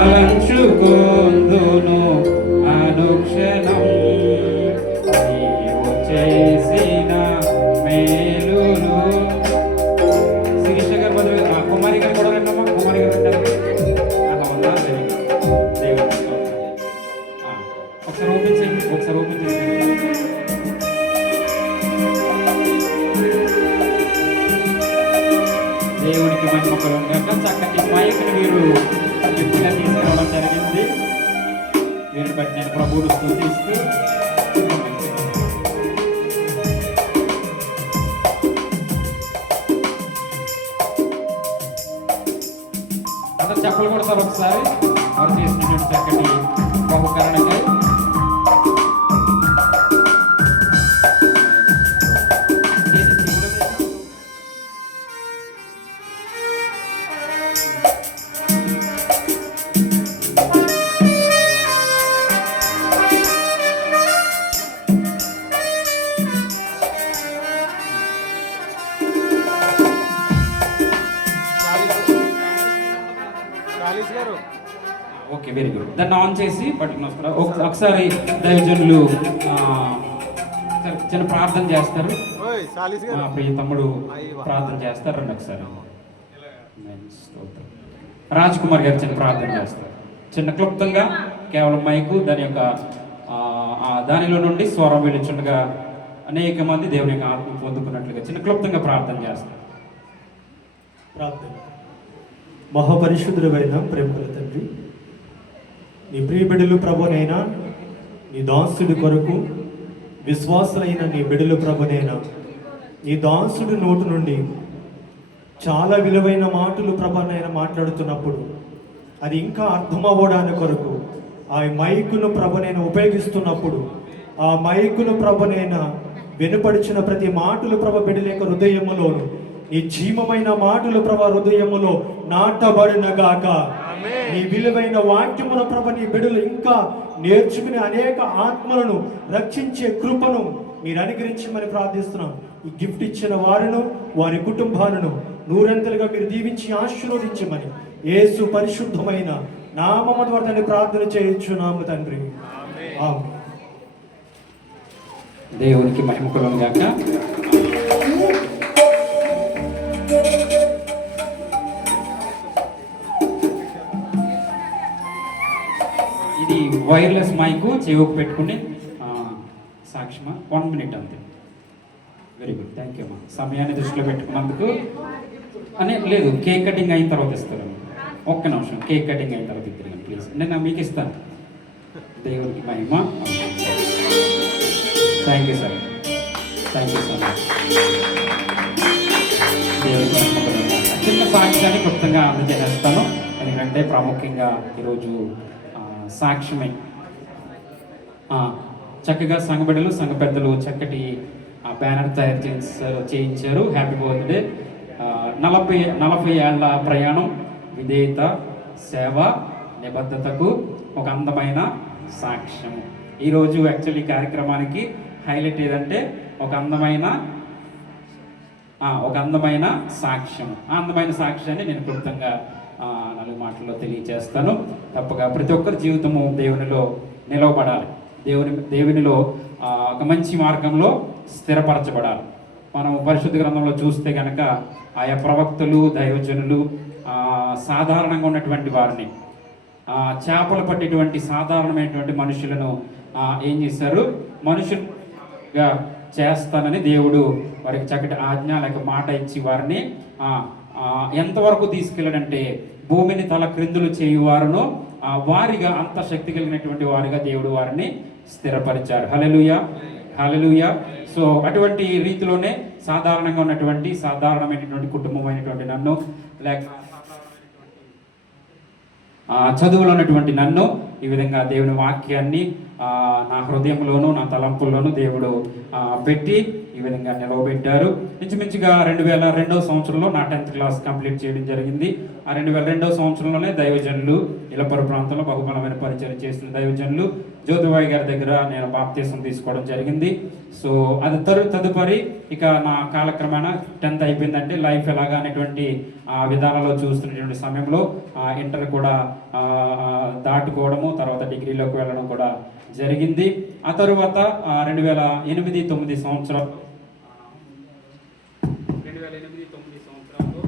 తలంచుకొందును అనుక్షణం నీవు చేసిన మేలులు. శిరీష గారు బదులు కుమారి గారు కూడా రండమ్మా. కుమారి గారు అంటారు అలా ఉందా? దేవుడు ఒకసారి ఓపెన్ చేయండి, ఒకసారి ఓపెన్ చేయండి. దేవునికి మహిమ కలుగుగాక. చక్కటి మైక్ని మీరు గిఫ్ట్గా తీసుకురావడం జరిగింది. వీరిని బట్టి నేను ప్రభువును స్తుతిస్తూ అందరూ చెప్పలు కొడతారు ఒకసారి వారు చేసినటువంటి చక్కటి బహుకరణకి. Okay, very good. దాన్ని ఆన్ చేసి పట్టుకుని ఒకసారి దైవజనులు చిన్న ప్రార్థన చేస్తారు. ప్రియ తమ్ముడు ప్రార్థన చేస్తారు. రండి ఒకసారి. రాజ్ కుమార్ గారు చిన్న ప్రార్థన చేస్తారు. చిన్న క్లుప్తంగా కేవలం మైకు దాని యొక్క దానిలో నుండి స్వరం వెలుచుండగా అనేక మంది దేవుని యొక్క ఆత్మ పొందుకున్నట్లుగా చిన్న క్లుప్తంగా ప్రార్థన చేస్తారు. ప్రార్థన. మహాపరిశుద్ధుడైన ప్రేమగల తండ్రి, నీ ప్రియ బిడ్డలు ప్రభునైనా, నీ దాసుడి కొరకు విశ్వాసులైన నీ బిడ్డలు ప్రభునైనా, నీ దాసుడి నోటు నుండి చాలా విలువైన మాటలు ప్రభునైనా మాట్లాడుతున్నప్పుడు అది ఇంకా అర్థమవ్వడానికి కొరకు ఆ మైకును ప్రభునైనా ఉపయోగిస్తున్నప్పుడు ఆ మైకును ప్రభునైనా వెనుపడిచిన ప్రతి మాటలు ప్రభ బిడ్డల యొక్క హృదయములోను నీ జీవమైన మాటలు ప్రభ హృదయములో నాటబడిన గాక. నీ విలువైన వాక్యముల ప్రభ నీ బిడ్డలు ఇంకా నేర్చుకునే అనేక ఆత్మలను రక్షించే కృపను మీరు అనుగ్రహించమని ప్రార్థిస్తున్నాం. ఈ గిఫ్ట్ ఇచ్చిన వారిను వారి కుటుంబాలను నూరంతలుగా మీరు దీవించి ఆశీర్వదించమని యేసు పరిశుద్ధమైన నామము ద్వారా ప్రార్థన చేయించున్నాము తండ్రి. దేవునికి మహిమ కలుగును గాక. ఇది వైర్లెస్ మైకు చెవుకు పెట్టుకుని సాక్షిమా 1 minute అంతే. వెరీ గుడ్, థ్యాంక్ యూ అమ్మా. సమయాన్ని దృష్టిలో పెట్టుకున్నందుకు అని లేదు, కేక్ కటింగ్ అయిన తర్వాత ఇస్తారు. ఒక్క నిమిషం, కేక్ కటింగ్ అయిన తర్వాత ఇద్దరు ప్లీజ్. నేను మీకు ఇస్తాను. దేవునికి మహిమ. Thank you sir, thank you sir. దేవునికి మహిమ. చిన్న సాక్ష్యాన్ని క్లుప్తంగా అందజేస్తాను, ఎందుకంటే ప్రాముఖ్యంగా ఈరోజు సాక్ష్యమే. చక్కగా సంఘ బిడ్డలు సంఘ పెద్దలు చక్కటి బ్యానర్ తయారు చేయించారు. Happy birthday. 40 ఏళ్ల ప్రయాణం, విధేయత, సేవ, నిబద్ధతకు ఒక అందమైన సాక్ష్యము. ఈరోజు యాక్చువల్లీ కార్యక్రమానికి హైలైట్ ఏదంటే ఒక అందమైన సాక్ష్యం. ఆ అందమైన సాక్ష్యాన్ని నేను క్లుప్తంగా 4 మాటల్లో తెలియజేస్తాను. తప్పగా ప్రతి ఒక్కరి జీవితము దేవునిలో నిలవబడాలి, దేవునిలో ఒక మంచి మార్గంలో స్థిరపరచబడాలి. మనం పరిశుద్ధ గ్రంథంలో చూస్తే కనుక ఆయా ప్రవక్తలు, దైవజనులు సాధారణంగా ఉన్నటువంటి వారిని, చేపలు పట్టేటువంటి సాధారణమైనటువంటి మనుషులను ఏం చేశారు? మనుషులుగా చేస్తానని దేవుడు వారికి చక్కటి ఆజ్ఞ లేక మాట ఇచ్చి వారిని ఎంతవరకు తీసుకెళ్ళడంటే భూమిని తల క్రిందులు చేయువారును వారిగా అంత శక్తి కలిగినటువంటి వారిగా దేవుడు వారిని స్థిరపరిచారు. హల్లెలూయా, హల్లెలూయా. సో అటువంటి రీతిలోనే సాధారణంగా ఉన్నటువంటి సాధారణమైనటువంటి కుటుంబమైనటువంటి నన్ను, లేక చదువులో ఉన్నటువంటి నన్ను ఈ విధంగా దేవుని వాక్యాన్ని నా హృదయంలోనూ నా తలంపుల్లోనూ దేవుడు పెట్టి ఈ విధంగా నిలవబెట్టారు. ఇంచుమించుగా 2002 సంవత్సరంలో నా 10th క్లాస్ కంప్లీట్ చేయడం జరిగింది. ఆ 2002 సంవత్సరంలోనే దైవజనులు ఇలపరు ప్రాంతంలో బహుబలమైన పరిచయం చేసిన దైవజనులు జ్యోతిబాయి గారి దగ్గర నేను బాప్తీసం తీసుకోవడం జరిగింది. సో అది తదుపరి ఇక నా కాలక్రమేణా 10th అయిపోయిందంటే లైఫ్ ఎలాగా అనేటువంటి విధానంలో చూస్తున్నటువంటి సమయంలో ఇంటర్ కూడా దాటుకోవడము, తర్వాత డిగ్రీలోకి వెళ్ళడం కూడా జరిగింది. ఆ తరువాత 2008-9 సంవత్సరాలు 2008-9 సంవత్సరాల్లో